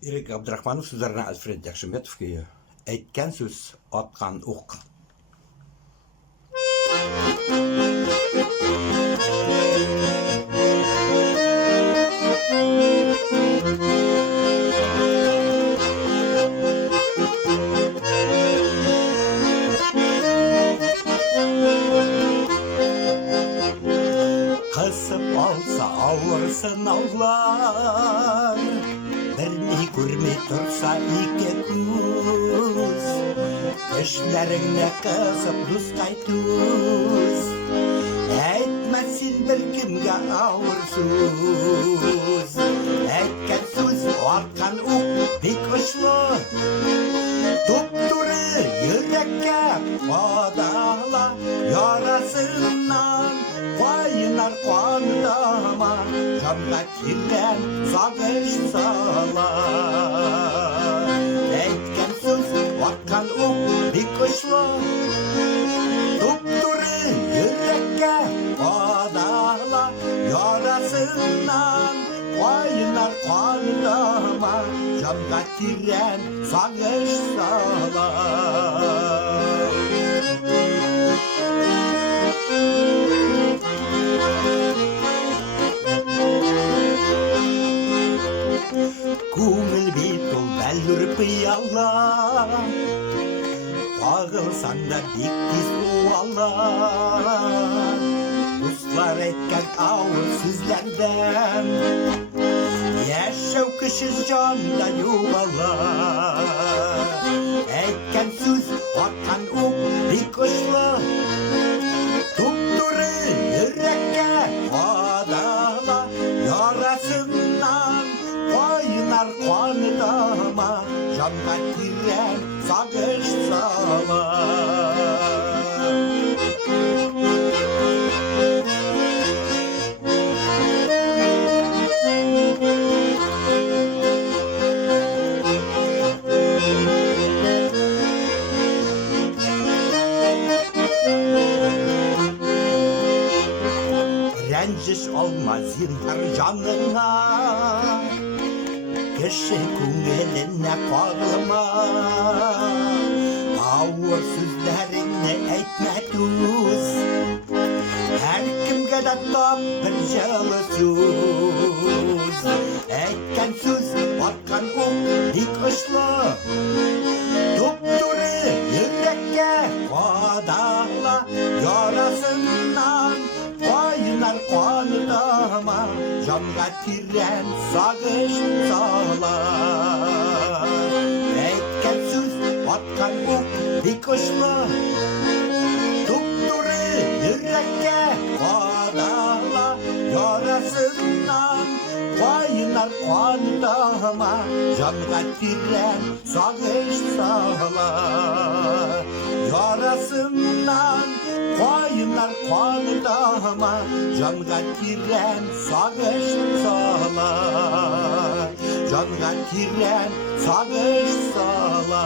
Ерік Абдрахманов сөздеріне Альфред Жақшымбетовке әйткен сөз атқан оқ. Қысып алса ауыр сынаулар, біріне көрмей тұрса ике көз, кішілеріңне қысып нұсқай төз, әйтмә сен бір кімге ауыр сөз. Әйткен сөз атқан оқ бек ұшлы, тұп-туры жүрекке қадала, ярасынан қайнар қуандама, жанға келген сағыныш сала. Әйткен сөз атқан оқ бек ұшлы, тұп-туры жүрекке қадала, ярасынан қайнар қуандама, жанға келген сағыныш сала. Көңіл бет ол бәлір пиала, қағылсаң да бек тез суала. Достар айтқан ауыр сөздерден яшау кішіз жанда юғала. Айтқан сөз атқан оқ бек ұшлы, тұп-туры жүрекке қадала, ярасынан қайнар қуандама, жанға келген сағыныш сала. Рәнжіш алма зинһар жаныңа, кіші көңіліне қағылма. Ауыр сөздеріңді әйтмә төз, әркімге де тап бір жылы сөз. Әйткен сөз атқан оқ бек ұшлы, тұп-туры жүрекке қадала, ярасынан қайнар қуандама, жанға келген сағыныш сала. Әйткен сөз атқан оқ бек ұшлы, тұп-туры жүрекке қадала, ярасынан қайнар қуандама, жанға келген сағыныш сала. Ярасынан қайнар қуандама, жанға келген сағыныш сала. Жанға келген сағыныш сала.